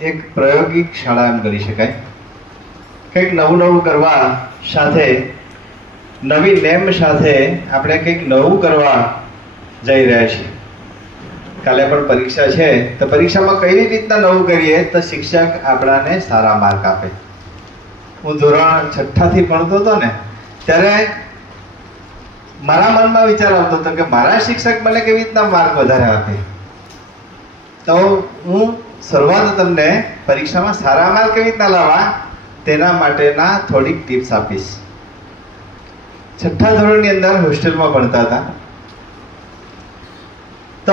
એક પ્રાયોગિક શાળા એમ કરી શકાય. કંઈક નવું નવું કરવા સાથે, નવી નેમ સાથે આપણે કંઈક નવું કરવા જઈ રહ્યા છીએ. કાલે પણ પરીક્ષા છે, તો પરીક્ષામાં કઈ રીતના નવું કરીએ તો શિક્ષક આપણાને સારા માર્ક આપે. હું ધોરણ છઠ્ઠાથી ભણતો હતો ને, ત્યારે મારા મનમાં વિચાર આવતો હતો કે મારા શિક્ષક મને કેવી રીતના માર્ક વધારે આપે. તો હું શરૂઆત તમને પરીક્ષામાં સારા માર્ક કેવી રીતના લાવવા? તેના માટેના થોડીક ટિપ્સ આપીશ. છઠ્ઠા ધોરણની અંદર હોસ્ટેલમાં ભણતા હતા. તો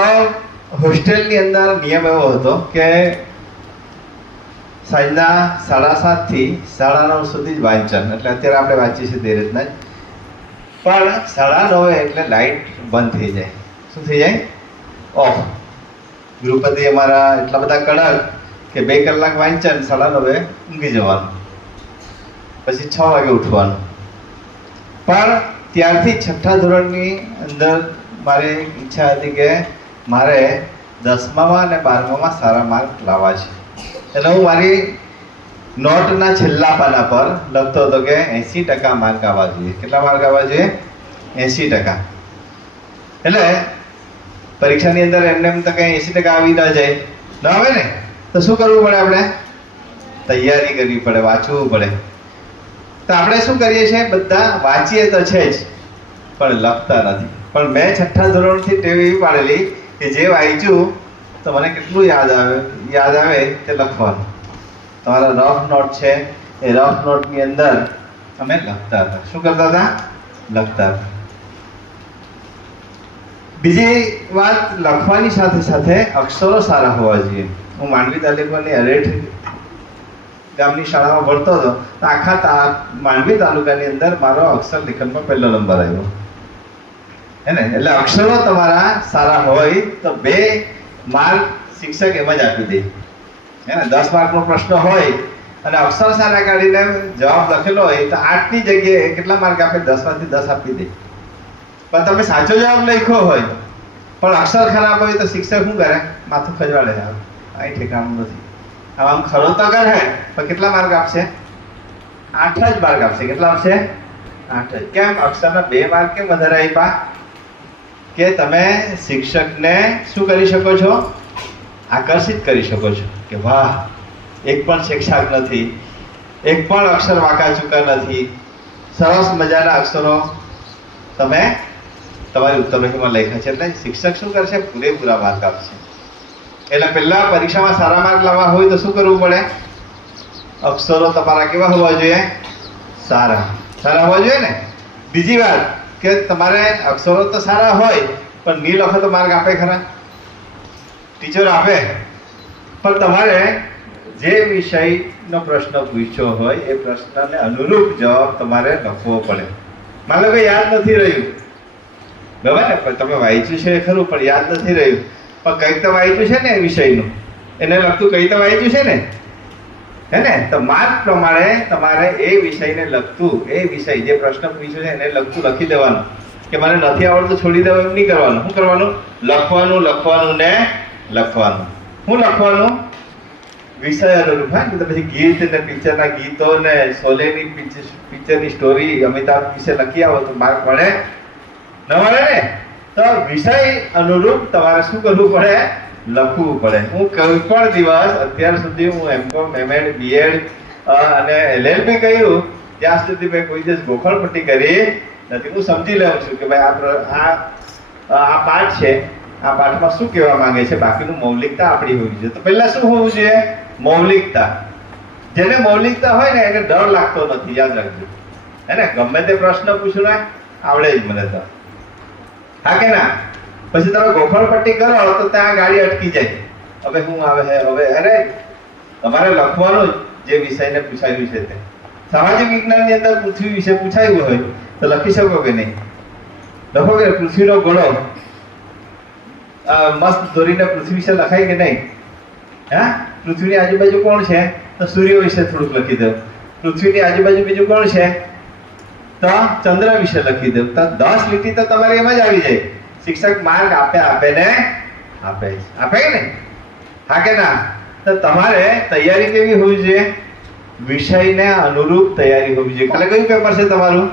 હોસ્ટેલની અંદર નિયમ એવો હતો કે સાંજના સાડા સાતથી સાડા નવ સુધી જ વાંચન. એટલે અત્યારે આપણે વાંચીએ છીએ તે રીતના જ. પણ સાડા નવે એટલે લાઇટ બંધ થઈ જાય. શું થઈ જાય? ઓફ. ગૃહપતિ અમારા એટલા બધા કડક કે બે કલાક વાંચન સાડા નવે ઊંઘી જવાનું. પછી છ વાગે ઉઠવાનું. પણ ત્યારથી છઠ્ઠા ધોરણની અંદર મારી ઈચ્છા હતી કે મારે દસમામાં અને બારમામાં સારા માર્ક લાવવા છે. એટલે હું મારી નોટના છેલ્લા પાના પર લખતો હતો કે એંસી ટકા માર્ક આવવા જોઈએ. કેટલા માર્ક આવવા જોઈએ? એંસી ટકા. એટલે પરીક્ષાની અંદર એમને એમ તો કંઈ એંસી ટકા આવી ના જાય. ન આવે ને? તો શું કરવું પડે આપણે? તૈયારી કરવી પડે, વાંચવું પડે. તો આપણે શું કરીએ છીએ? બધા વાંચીએ તો છે જ, પણ લખતા નથી. પણ મેં છઠ્ઠા ધોરણથી ટેવ એવી પાડેલી કે જે વાંચ્યું, તો મને કેટલું યાદ આવે? યાદ આવે તે લખવાનું. તમારા રફ નોટ છે. એ રફ નોટની અંદર અમે લખતા હતા. શું કરતા હતા? લખતા હતા. બીજી વાત લખવાની સાથે સાથે અક્ષરો સારા હોવા જોઈએ. હું માંડવી તાલુકાની અરેઠ ગામની શાળામાં ભણતો હતો. તો આખા તા, માંડવી તાલુકાની અંદર મારો અક્ષર લેખનમાં પહેલો નંબર આવ્યો. હે ને? એટલે અક્ષરો તમારા સારા હોય તો બે માર્ક શિક્ષક એમ જ આપી દે. હે ને? દસ માર્કનો પ્રશ્ન હોય અને અક્ષર સારા કાઢીને જવાબ લખેલો હોય તો આઠની જગ્યાએ કેટલા માર્ક આપે? દસમાંથી દસ આપી દે. પણ તમે સાચો જવાબ લખ્યો હોય, પણ અક્ષર ખરાબ હોય તો શિક્ષક શું કરે? માથું ખજવાડે આવે અહીં ઠેકાણું નથી. આમ આમ ખરો તો કરે, પણ કેટલા માર્ક આપશે? આઠ જ માર્ક આપશે. કેટલા આપશે? આઠ જ. કેમ? અક્ષરના બે માર્ક કેમ વધારે આપ્યા? કે તમે શિક્ષકને શું કરી શકો છો? આકર્ષિત કરી શકો છો. કે વાહ, એક પણ શિક્ષક નથી. એક પણ અક્ષર વાંકા ચૂકા નથી. સરસ મજાના અક્ષરો તમે તમારી ઉત્તરવહીમાં લખ્યા છે એટલે શિક્ષક શું કરશે? પૂરેપૂરા માર્ક આપશે. એટલે પહેલા પરીક્ષામાં સારા માર્ક લાવવા હોય તો શું કરવું પડે? અક્ષરો તમારા કેવા હોવા જોઈએ? સારા. સારા હોવા જોઈએ ને? બીજી વાત કે તમારે અક્ષરો તો સારા હોય, પણ ની લખો તો માર્ક આપે ખરા? ટીચર આપે. પણ તમારે જે વિષયનો પ્રશ્ન પૂછ્યો હોય, એ પ્રશ્નને અનુરૂપ જવાબ તમારે લખવો પડે. માનો કે યાદ નથી રહ્યું. બરાબર ને? પણ તમે વાંચ્યું છે ખરું, પણ યાદ નથી રહ્યું. પણ કંઈક તો વાંચ્યું છે ને એ વિષયનું. એને લગતું કંઈ તો વાંચ્યું છે ને? હે ને? તો માર્ક પ્રમાણે તમારે એ વિષયને લગતું, એ વિષય, જે પ્રશ્ન પૂછ્યો છે એને લગતું લખી દેવાનું. કે મને નથી આવડતું છોડી દેવું એમ નહીં કરવાનું. શું કરવાનું? લખવાનું લખવાનું ને લખવાનું. શું લખવાનું? વિષય અનુરૂપ, હા? કે પછી ગીત ને પિક્ચરના ગીતો ને સોલેની પિક્ચરની સ્ટોરી અમિતાભ વિશે લખી આવો તો માર્ક મળે. ન? તો વિષય અનુરૂપ તમારે શું કરવું પડે? લખવું પડે. હું કોઈ પણ દિવસ અત્યાર સુધી હું એમકોમ એમએડ બીએડ અને એલએલબી કર્યું, ત્યાં સુધી મેં કોઈ દિવસ ગોખણપટ્ટી કરી નથી. હું સમજી લઉં છું કે ભાઈ આ આ પાઠ છે. આ પાઠમાં શું કહેવા માંગે છે? બાકીનું મૌલિકતા આપણી હોવી જોઈએ. તો પહેલા શું હોવું જોઈએ? મૌલિકતા. જેને મૌલિકતા હોય ને એને ડર લાગતો નથી. યાદ રાખજો. હે ને? ગમે તે પ્રશ્ન પૂછું ને, આવડે જ મને તો. હા કે ના? પછી તમે ગોખણપટ્ટી કરો તો ત્યાં ગાડી અટકી જાય. હવે શું આવે છે હવે અરે, તમારે લખવાનું જ વિષયને પૂછાયું છે તે. સામાજિક વિજ્ઞાનની અંદર પૃથ્વી વિશે પૂછાયું હોય, તો લખી શકો કે નહીં? લખો કે પૃથ્વીનો ગોળો. મસ્ત દોરીને પૃથ્વી વિશે લખાય કે નહીં? હા? પૃથ્વીની આજુબાજુ કોણ છે? તો સૂર્ય વિશે થોડુંક લખી દો. પૃથ્વીની આજુબાજુ બીજું કોણ છે? તો ચંદ્ર વિશે લખી દઉં. તો દસ લીટી તો તમારી એમ જ આવી જાય. શિક્ષક માર્ક આપે આપે ને આપે આપે ને હા કે ના? તો તમારે તૈયારી કેવી હોવી જોઈએ? વિષયને અનુરૂપ તૈયારી હોવી જોઈએ. કાલે કયું પેપર છે તમારું?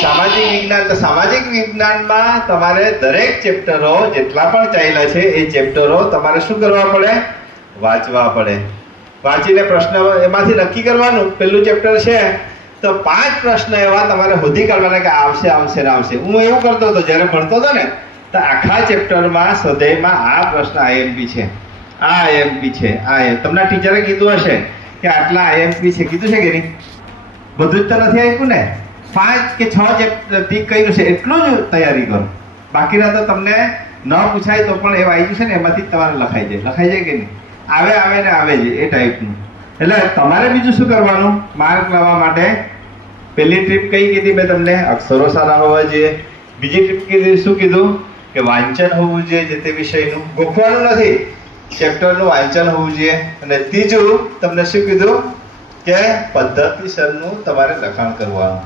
સામાજિક વિજ્ઞાન. તો સામાજિક વિજ્ઞાનમાં તમારે દરેક ચેપ્ટરો જેટલા પણ ચાલ્યા છે એ ચેપ્ટરો તમારે શું કરવા પડે? વાંચવા પડે. વાંચીને પ્રશ્ન એમાંથી નક્કી કરવાનું. પેલું ચેપ્ટર છે તો પાંચ પ્રશ્ન એવા તમારે શોધી કાઢવાના કે આવશે આવશે ને આવશે. હું એવું કરતો હતો, જ્યારે ભણતો હતો ને, તો આખા ચેપ્ટરમાં સદયમાં આ પ્રશ્ન આઈએમપી છે, આ આઈએમપી છે, આ. તમને ટીચરે કીધું હશે કે આટલા આઈએમપી છે, કીધું છે કે નહીં? બધું જ તો નથી આપ્યું ને? પાંચ કે છ ચેપ્ટર કર્યું છે, એટલું જ તૈયારી કરો. બાકીના તો તમને ન પૂછાય તો પણ એ વાંચ્યું છે ને, એમાંથી જ તમારે લખાઈ જાય. લખાઈ જાય કે નહીં? આવે આવે ને આવે છે એ ટાઈપનું એટલે તમારે બીજું શું કરવાનું? માર્ક લાવવા માટે. પહેલી ટ્રીપ કઈ કીધી મેં તમને? અક્ષરો સારા હોવા જોઈએ. બીજી ટ્રીપ કીધી શું કીધું? કે વાંચન હોવું જોઈએ જે તે વિષયનું. ગોખવાનું નથી. ચેપ્ટરનું વાંચન હોવું જોઈએ. અને ત્રીજું, તમને શું કીધું? કે પદ્ધતિસરનું તમારે લખાણ કરવાનું.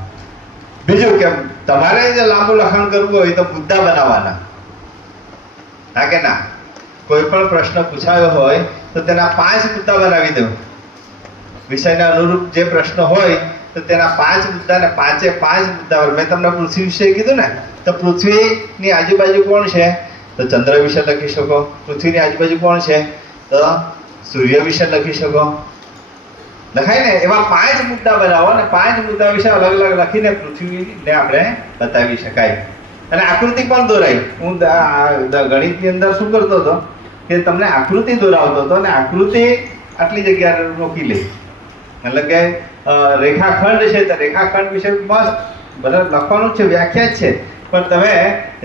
બીજું કે તમારે જે લાંબુ લખાણ કરવું હોય તો મુદ્દા બનાવવાના. હા કે ના? કોઈ પણ પ્રશ્ન પૂછાયો હોય તો તેના પાંચ મુદ્દા બનાવી દો વિષયના અનુરૂપ જે પ્રશ્ન હોય, તો તેના પાંચ મુદ્દા પાંચે પાંચ મુદ્દા પર મેં તમને પૃથ્વી વિશે કીધું ને, તો પૃથ્વીની આજુબાજુ કોણ છે? તો ચંદ્ર વિશે લખી શકો. પૃથ્વીની આજુબાજુ કોણ છે? તો સૂર્ય વિશે લખી શકો. લખાય ને, એવા પાંચ મુદ્દા બનાવો અને પાંચ મુદ્દા વિશે અલગ અલગ લખીને પૃથ્વીને આપણે બતાવી શકાય. અને આકૃતિ પણ દોરાય હું ગણિતની અંદર શું કરતો હતો? કે તમને આકૃતિ દોરાવતો હતો અને આકૃતિ આટલી જગ્યા રોકી લે. એટલે કે રેખાખંડ છે તો રેખાખંડ વિશે મસ્ત બધા લખવાનું છે, વ્યાખ્યા જ છે. પણ તમે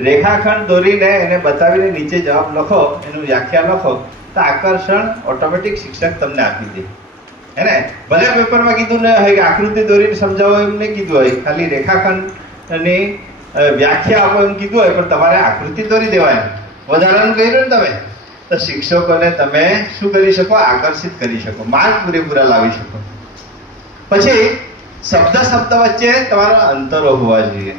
રેખાખંડ દોરીને એને બતાવીને નીચે જવાબ લખો, એનું વ્યાખ્યા લખો, તો આકર્ષણ ઓટોમેટિક શિક્ષક તમને આપી દે. હે ને? ભલે પેપરમાં કીધું ન હોય કે આકૃતિ દોરીને સમજાવો એમ નહીં કીધું હોય, ખાલી રેખાખંડની વ્યાખ્યા આપો એમ કીધું હોય, પણ તમારે આકૃતિ દોરી દેવાની. વધારાનું કર્યું ને તમે? તો શિક્ષકોને તમે શું કરી શકો? આકર્ષિત કરી શકો. માર્ક પૂરેપૂરા લાવી શકો. પછી શબ્દ શબ્દ વચ્ચે તમારા અંતરો હોવા જોઈએ.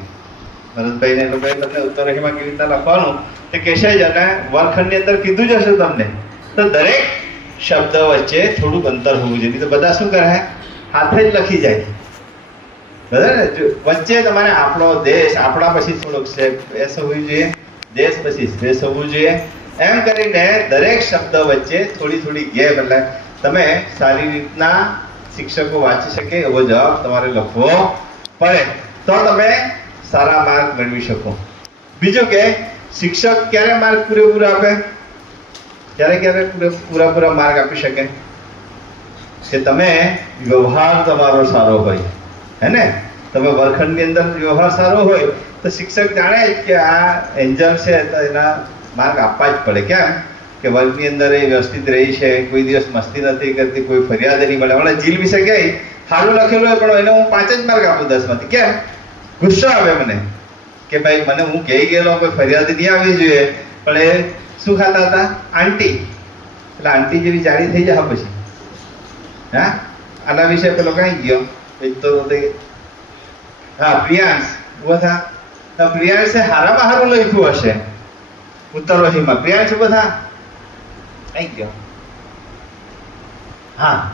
ભરતભાઈને લોકોએ તમને ઉત્તરહીમાં કેવી રીતના લખવાનું? તે કહેશે જ, અને વર્ગખંડની અંદર કીધું જ હશે તમને. તો દરેક શબ્દ વચ્ચે થોડુંક અંતર હોવું જોઈએ. તો બધા શું કરે? હાથે જ લખી જાય. બરાબર ને? વચ્ચે તમારે આપણો દેશ, આપણા પછી થોડોક સ્પેસ હોવી જોઈએ. દેશ પછી સ્પેસ હોવું જોઈએ. એમ કરીને દરેક શબ્દ વચ્ચે થોડી થોડી ગેપ. એટલે તમે સારી રીતના શિક્ષકો વાંચી શકે એવો જવાબ તમારે લખવો પડે. તો તમે સારા માર્ક મેળવી શકો. બીજું કે, શિક્ષક ક્યારે માર્ક પૂરેપૂરા આપે? ક્યારે ક્યારે પૂરે- પૂરા માર્ક આપી શકે? કે તમે વ્યવહાર તમારો સારો હોય. હે ને તમે વર્ગખંડની અંદર વ્યવહાર સારો હોય, તો શિક્ષક જાણે કે આ એન્જલ છે, તો એના માર્ક આપવા જ પડે. કેમ? કે વનની અંદર એ વ્યવસ્થિત રહી છે, કોઈ દિવસ મસ્તી નથી કરતી, કોઈ ફરિયાદ નહીં મળે. હમણાં જીલ વિશે કહી સારું લખેલું હોય, પણ એને હું પાંચ જ માર્ક આપું દસમાંથી. કેમ? ગુસ્સો આવે મને કે ભાઈ, મને હું કહી ગયેલો, કોઈ ફરિયાદ નહીં આવવી જોઈએ. પણ એ શું ખાતા હતા? આંટી. એટલે આંટી જેવી જાડી થઈ જાય પછી. હા? આના વિશે પેલો કઈ ગયો? એક તો હા, પ્રિયાંશ. ઊભો થા. પ્રિયાંશે હારામાં હારું લખ્યું હશે. ઉત્તર ઉત્તરવહીમાં પ્રિયાંશ ઊભો થા. કઈ ગયો હા.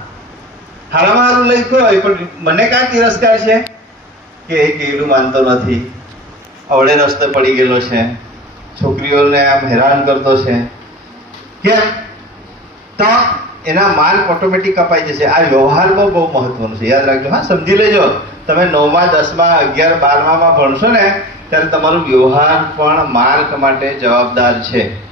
હારામાં હારું ગયો હોય, પણ મને કાં તિરસ્કાર છે? કે એ કહેલું માનતો નથી. અવળે રસ્તે પડી ગયેલો છે. છોકરીઓને આમ હેરાન કરતો છે. કેમ તો એના માર્ક ઓટોમેટિક કપાઈ જશે. આ વ્યવહાર બહુ બહુ મહત્વનું છે. યાદ રાખજો. હા, સમજી લેજો. તમે નવમાં, દસમાં, અગિયાર, બારમામાં ભણશો ને, ત્યારે તમારું વ્યવહાર પણ માર્ક માટે જવાબદાર છે.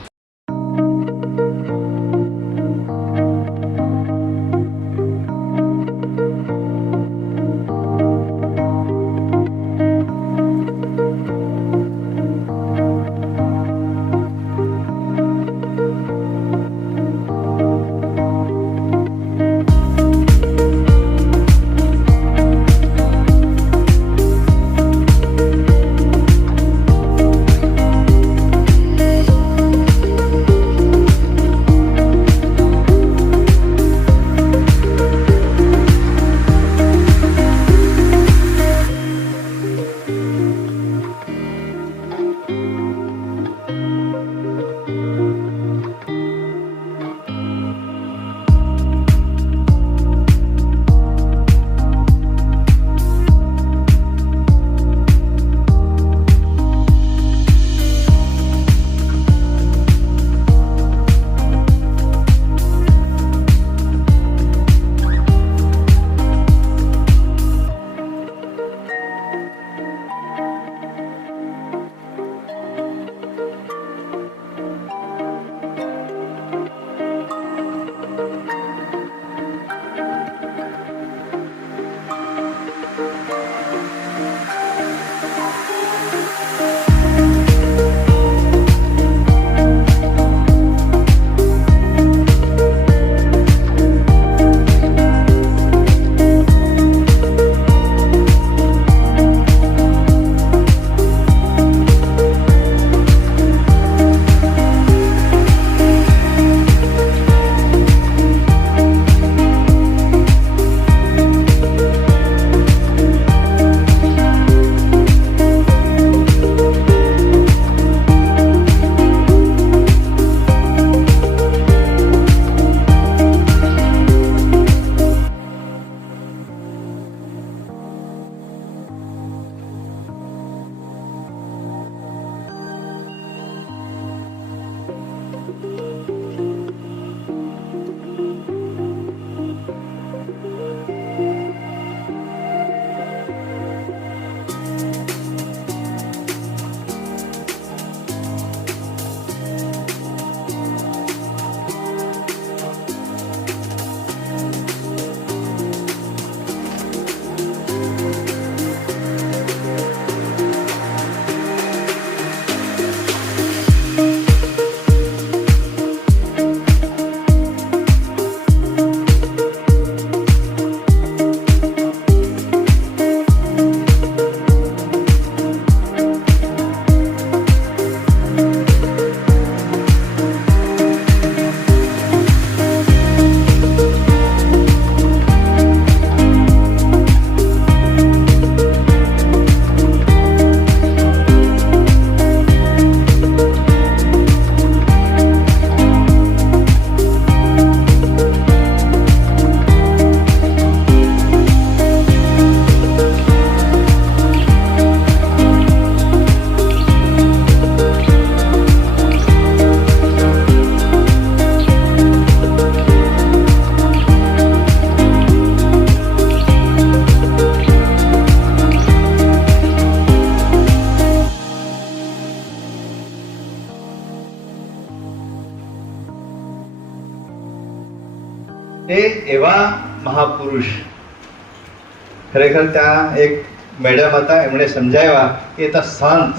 ખરેખર ત્યાં એક મેડમ હતા, એમણે સમજાવ્યા કે તો સંત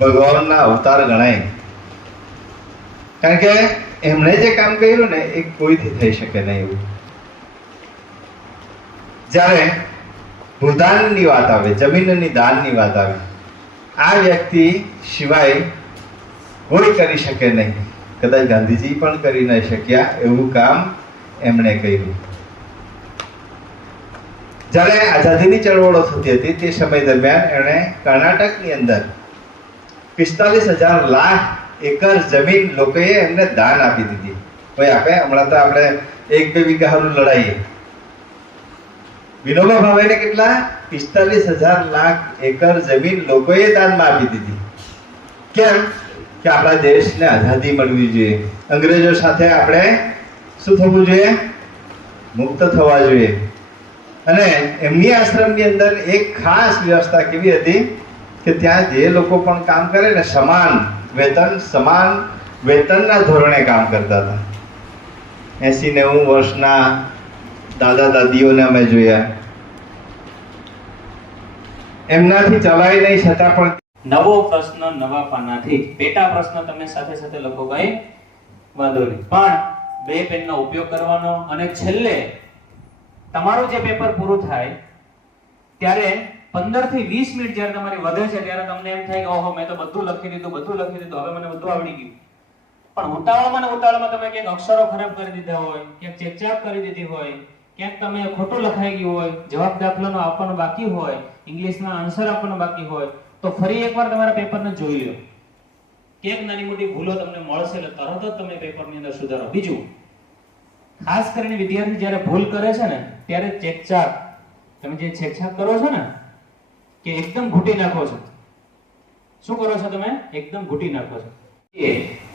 ભગવાનના અવતાર ગણાય. કારણ કે એમણે જે કામ કર્યું ને, એ કોઈથી થઈ શકે નહીં એવું. જ્યારે ભૂદાનની વાત આવે, જમીનની દાનની વાત આવે, આ વ્યક્તિ સિવાય કોઈ કરી શકે નહીં. કદાચ ગાંધીજી પણ કરી ન શક્યા એવું કામ એમણે કર્યું. જ્યારે આઝાદીની ચળવળો થતી હતી તે સમય દરમિયાન એણે કર્ણાટકની અંદર પિસ્તાલીસ હજાર લાખ એકર જમીન લોકોએ એમને દાન આપી દીધી. ભાઈ આપણે હમણાં તો આપણે એક બે વીઘાનું લડાઈએ. વિનોબા ભાવેને કેટલા? પિસ્તાલીસ હજાર લાખ એકર જમીન લોકોએ દાનમાં આપી દીધી. કેમ? કે આપણા દેશને આઝાદી મળવી જોઈએ. અંગ્રેજો સાથે આપણે શું થવું જોઈએ? મુક્ત થવા જોઈએ. અને એમની આશ્રમની અંદર એક ખાસ વ્યવસ્થા કેવી હતી કે ત્યાં જે લોકો પણ કામ કરે ને સમાન વેતન, સમાન વેતનના ધોરણે કામ કરતા હતા. એસી નેવું વર્ષના દાદા દાદીઓને અમે જોયા. એમનાથી ચલાવી નહીં છતાં પણ નવો પ્રશ્ન નવા પાનાથી. પેટા પ્રશ્ન તમે સાથે સાથે લખો કઈ વાંધો નહીં. પણ બે પેનનો ઉપયોગ કરવાનો અને છેલ્લે તમારું જે પેપર પૂરું થાય, ત્યારે પંદરથી વીસ મિનિટ જ્યારે તમારી વધે છે, ત્યારે તમને એમ થાય કે, ઓહો, મેં તો બધું લખી દીધું, બધું લખી દીધું, હવે મને બધું આવડી ગયું. પણ ઉતાવળમાં ને ઉતાવળમાં તમે ક્યાંક અક્ષરો ખરાબ કરી દીધા હોય, ક્યાંક ચેકચાક કરી દીધી હોય, ક્યાંક તમે ખોટું લખાઈ ગયું હોય, જવાબ દાખલાનો આપવાનો બાકી હોય ઇંગ્લિશમાં આન્સર આપવાનો બાકી હોય, તો ફરી એકવાર તમારા પેપરને જોઈ લો. ક્યાંક નાની મોટી ભૂલો તમને મળશે એટલે તરત જ તમે પેપરની અંદર સુધારો. બીજું ખાસ કરીને વિદ્યાર્થી જ્યારે ભૂલ કરે છે ને, ત્યારે ચેકચાક, તમે જે છેકછાક કરો છો ને, કે એકદમ ઘૂંટી નાખો છો. શું કરો છો તમે? એકદમ ઘૂટી નાખો છો.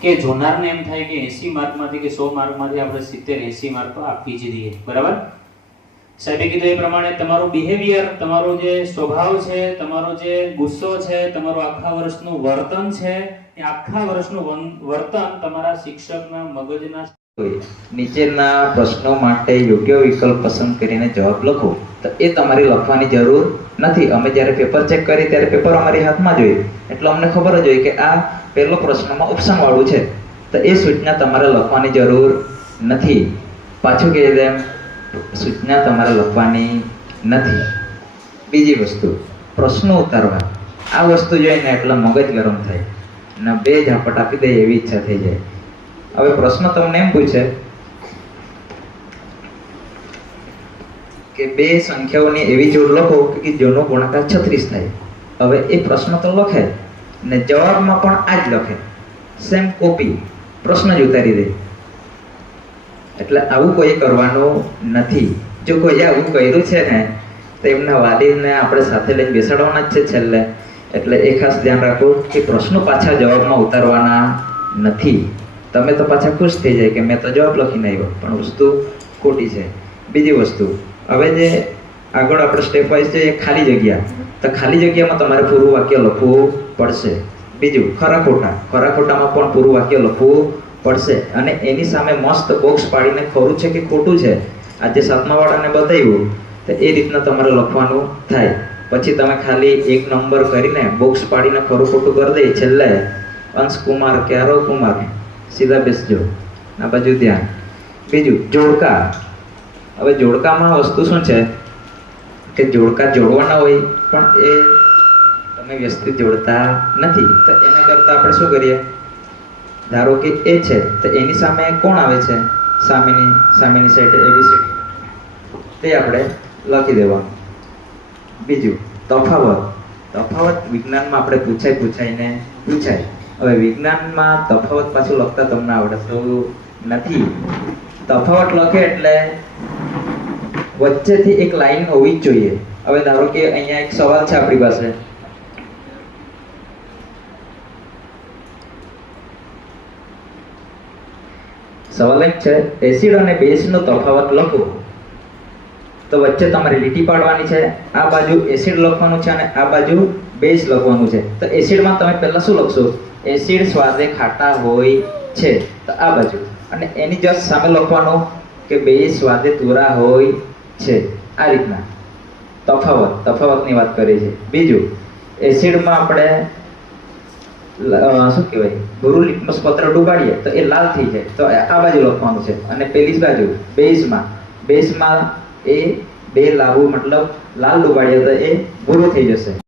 કે જોનારને એમ થાય કે એસી માર્કમાંથી કે 100 માર્કમાંથી આપણે 70 80 માર્ક આપી જ દઈએ. બરાબર? સાહેબે કીધું એ પ્રમાણે તમારું બિહેવિયર તમારો જે સ્વભાવ છે, તમારો જે ગુસ્સો છે, તમારું આખા વર્ષનું વર્તન છે, એ આખા વર્ષનું વર્તન તમારા શિક્ષકના મગજના નીચેના પ્રશ્નો માટે યોગ્ય વિકલ્પ પસંદ કરીને જવાબ લખો. તો એ તમારે લખવાની જરૂર નથી. અમે જ્યારે પેપર ચેક કરી ત્યારે પેપર અમારી હાથમાં જોઈએ એટલે અમને ખબર જ હોય કે આ પહેલો પ્રશ્નમાં ઓપ્શન વાળું છે. તો એ સૂચના તમારે લખવાની જરૂર નથી. પાછું કહી દે સૂચના તમારે લખવાની નથી. બીજી વસ્તુ, પ્રશ્નો ઉતારવા. આ વસ્તુ જોઈને એટલે મગજ ગરમ થાય. અને બે ઝાપટ આપી દે એવી ઈચ્છા થઈ જાય. હવે પ્રશ્ન તમને એમ પૂછે કે બે સંખ્યાઓની એવી જોડ લખો કે જેનો ગુણાકાર છત્રીસ થાય. હવે એ પ્રશ્ન તો લખે ને જવાબમાં પણ આ જ લખે. સેમ કોપી પ્રશ્ન જ ઉતારી દે. એટલે આવું કોઈ કરવાનું નથી. જો કોઈ આવું કર્યું છે ને, તો એમના વાલીને આપણે સાથે લઈને બેસાડવાના જ છે છેલ્લે. એટલે એ ખાસ ધ્યાન રાખો કે પ્રશ્નો પાછા જવાબમાં ઉતારવાના નથી. તમે તો પાછા ખુશ થઈ જાય કે મેં તો જવાબ લખીને આવ્યો પણ વસ્તુ ખોટી છે. બીજી વસ્તુ, હવે જે આગળ આપણે સ્ટેપ વાઇઝ છે એ ખાલી જગ્યા. તો ખાલી જગ્યામાં તમારે પૂરું વાક્ય લખવું પડશે. બીજું, ખરા ખોટા. ખરા ખોટામાં પણ પૂરું વાક્ય લખવું પડશે. અને એની સામે મસ્ત બોક્સ પાડીને ખરું છે કે ખોટું છે? આજે સાતમાવાળાને બતાવ્યું, તો એ રીતના તમારે લખવાનું થાય. પછી તમે ખાલી એક નંબર કરીને બોક્સ પાડીને ખરું ખોટું કરી દઈ છેલ્લે અંશ કુમાર કે આરવ કુમાર. સીધા બેસજો. આ બાજુ ધ્યાન બીજું, જોડકા. હવે જોડકામાં વસ્તુ શું છે? કે જોડકા જોડવાના હોય, પણ એ તમે વ્યવસ્થિત જોડતા નથી. તો એના કરતાં આપણે શું કરીએ? ધારો કે એ છે, તો એની સામે કોણ આવે છે? સામેની સામેની સાઈડ એબીસીડી તે આપણે લખી દેવાનું. બીજું, તફાવત. તફાવત વિજ્ઞાનમાં આપણે પૂછાય પૂછાઈને પૂછાય. હવે વિજ્ઞાનમાં તફાવત પાછું લખતા તમને આવડતું નથી. તફાવત લખે એટલે વચ્ચેથી એક લાઈન હોવી જ જોઈએ. હવે ધારો કે અહીંયા એક સવાલ છે આપણી પાસે. સવાલ એક છે, એસિડ અને બેઝનો તફાવત લખો. તો વચ્ચે તમારે લીટી પાડવાની છે, આ બાજુ એસિડ લખવાનું છે અને આ બાજુ બેઝ લખવાનું છે. તો એસિડમાં તમે પહેલા શું લખશો? એસિડ સ્વાદે ખાટા હોય છે. તો આ બાજુ. અને એની જસ્ટ સામે લખવાનું કે બે સ્વાદે તુરા હોય છે. આ રીતના. તફાવત. તફાવતની વાત કરી છે. બીજું, એસિડમાં આપણે શું કહેવાય? ભૂરું લિટમસ પત્ર ડુબાડીએ તો એ લાલ થઈ જાય. તો આ બાજુ લખવાનું છે. અને પેલી જ બાજુ, બેઝમાં. બેઝમાં એ બે લાવું મતલબ લાલ ડુબાડીએ તો એ ભૂરું થઈ જશે.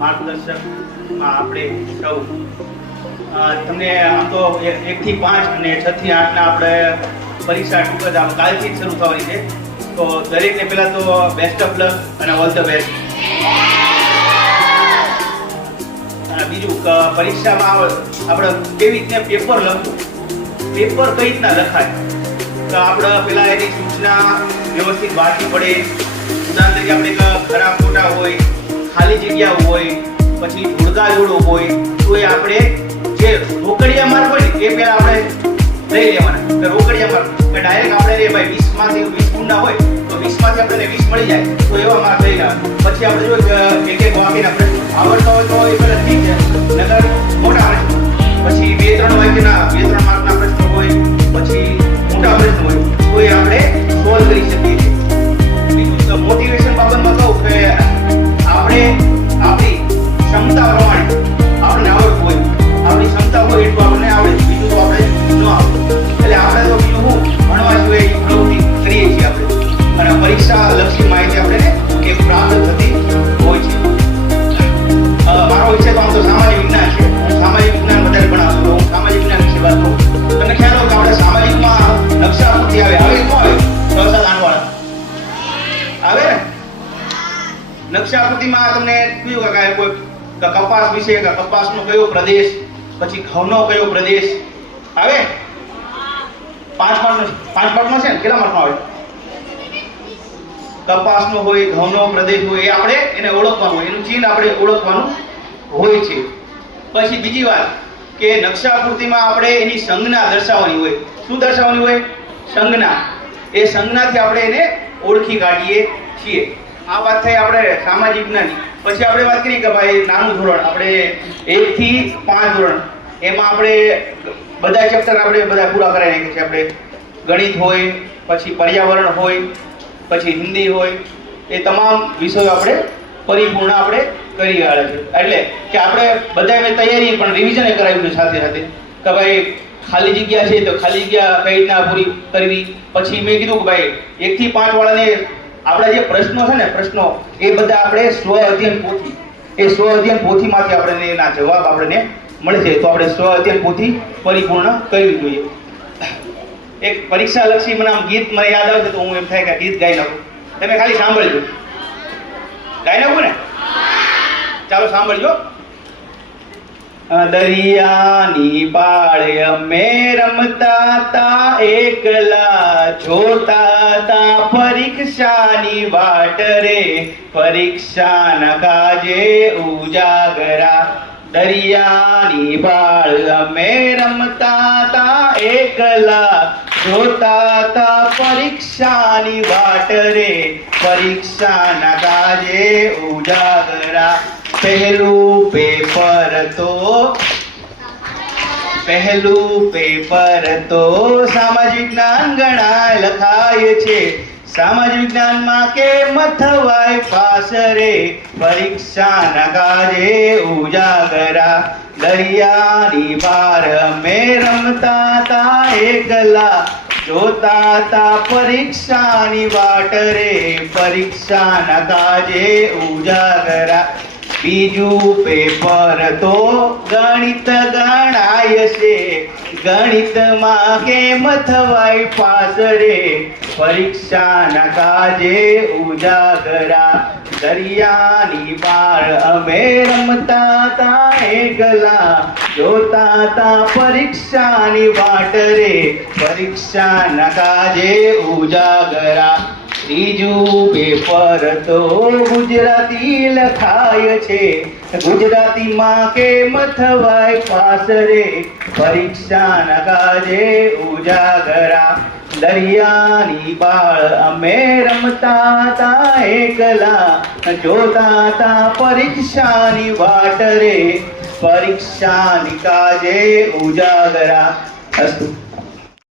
માર્ગદર્શકમાં આપણે સૌ. તમને આમ તો એકથી પાંચ અને છ થી આઠના આપણે પરીક્ષા ટૂંક જ આમ કાલથી જ શરૂ થવાની છે. તો દરેકને પહેલાં તો બેસ્ટ ઓફ લક અને ઓલ ધ બેસ્ટ બીજું પરીક્ષામાં આવે આપણે કેવી રીતને પેપર લખવું? પેપર કઈ રીતના લખાય? તો આપણે પેલા એની સૂચના વ્યવસ્થિત વાંચવી પડે. ઉદાહરણ તરીકે આપણે ખરાબ ખરા ખોટા હોય ખાલી જગ્યા હોય, પછી જોડો હોય, તો એ આપણે જે રોકડિયા માર્ક હોય ને, એ પહેલા આપણે લઈ લેવાના. તો રોકડિયા માર્ક કે ડાયરેક્ટ આપણે એ ભાઈ 20 માંથી 20 ગુણના હોય, તો 20 માંથી આપણને 20 મળી જાય, તો એવા માર્ગ લઈ લેવાના. પછી આપણે જો એક એક વાક્યના આપણે આવડતા હોય તો એ પહેલા ઠીક છે, નકર મોટા પ્રશ્નો પછી બે, ત્રણ વાક્યના, બે, ત્રણ માર્કના પ્રશ્નો હોય, પછી મોટા પ્રશ્નો હોય, તો એ આપણે સોલ્વ કરી શકીએ છીએ. મોટિવેશન બાબતમાં કહું કે આપણે આપણી ક્ષમતા પ્રમાણે આપણને આવડતું હોય. આપણી ક્ષમતા હોય એટલું આપણને આવડે બીજું તો આપણે ન આવડે એટલે આપણે તો બીજું શું? ભણવા જોઈએ એ પ્રવૃત્તિ કરીએ છીએ આપણે. અને પરીક્ષા લક્ષી માહિતી આપણે એ પ્રાપ્ત થતી હોય છે. મારો વિષય તો આમ તો સામાજિક વિજ્ઞાન છે. સામાજિક વિજ્ઞાન વધારે ભણાવું છું હું સામાજિક વિજ્ઞાન વિશે વાત કરું. તમને ખ્યાલ હોય કે આપણે સામાજિકમાં નકશા આવે, આવી શું આવે. ને નકશા આકૃતિમાં તમને કયું કે કોઈ કપાસ વિશે કે કપાસનો કયો પ્રદેશ, પછી ઘઉંનો કયો પ્રદેશ. આવે? પાંચ માર્કનો પાંચ પાર્ટમાં છે ને? કેટલા માર્કનો આવે? કપાસનો હોય, ઘઉંનો પ્રદેશ હોય, એ આપણે એને ઓળખવાનું હોય. એનું ચિહ્ન આપણે ઓળખવાનું હોય છે. પછી બીજી વાત કે નકશાકૃતિમાં આપણે એની સંજ્ઞા દર્શાવવાની હોય. શું દર્શાવવાની હોય? સંજ્ઞા. એ સંજ્ઞાથી આપણે એને ઓળખી કાઢીએ છીએ. આ વાત થઈ આપણે સામાજિક જ્ઞાન. પછી આપણે વાત કરી કે ભાઈ નાનું ધોરણ. આપણે એક થી પાંચ ધોરણ. એમાં આપણે બધા ચેપ્ટર આપણે બધા પૂરા કરાવી નાખીએ છીએ આપણે ગણિત હોય, પછી પર્યાવરણ હોય, પછી હિન્દી હોય. એ તમામ વિષયો આપણે પરિપૂર્ણ આપણે કરી રહ્યા છે. એટલે કે આપણે બધાએ તૈયારી પણ રિવિઝન કરાવ્યું છે સાથે સાથે. કે ભાઈ ખાલી જગ્યા છે તો ખાલી જગ્યા કઈ રીતના પૂરી કરવી? પછી મેં કીધું કે ભાઈ એક થી પાંચ વાળાને આપણા જે પ્રશ્નો છે ને, પ્રશ્નો, એ બધા આપણે સ્વ અધ્યયન પોથી. એ સ્વ અધ્યયન પોથીમાંથી આપણને એના જવાબ આપણને મળે છે. તો આપણે સ્વ અધ્યયન પોથી પરિપૂર્ણ કરવી જોઈએ. એક પરીક્ષા લક્ષી મને આમ ગીત મને યાદ આવશે તો હું એમ થાય કે ગીત ગાઈ નાખું. તમે ખાલી સાંભળજો. ગાઈ નાખું ને? ચાલો સાંભળજો. દરિયાની બાળે અમે રમતા તા એકલા જોતા તા પરીક્ષાની વાટ રે, પરીક્ષાના કાજે ઉજાગરા. દરિયાની બાળ અમે રમતા તા એકલા જોતા તા પરીક્ષાની વાટ રે, પરીક્ષાના કાજે ઉજાગરા. પહેલું પેપર તો પહેલું પેપર તો સામાજિક જ્ઞાન ગણાય, લખાય છે. સામાજિક વિજ્ઞાનમાં કે મથવાય પાસ રે પરીક્ષાના કાજે ઉજાગરા. દરિયાની પાર અમે રમતા તા એકલા. જોતા તા પરીક્ષાની વાટ રે પરીક્ષાના કાજે ઉજાગરા. બીજું પેપર તો ગણિત ગણાય છે. ગણિતમાં કેમ થવાય પાસ રે પરીક્ષાના કાજે ઉજાગરા. દરિયાની પાર અમે રમતા તા એકલા. જોતા તા પરીક્ષાની વાટ રે પરીક્ષાના કાજે ઉજાગરા. ત્રીજું પેપર તો ગુજરાતી લખાય છે. ગુજરાતીમાં કેમ થવાય પાસ રે પરીક્ષાના કાજે ઉજાગરા. દરિયાની બાળ અમે રમતા તા એકલા. જોતા તા પરીક્ષાની વાટ રે. પરીક્ષાની કાજે ઉજાગરા. અસ્તુ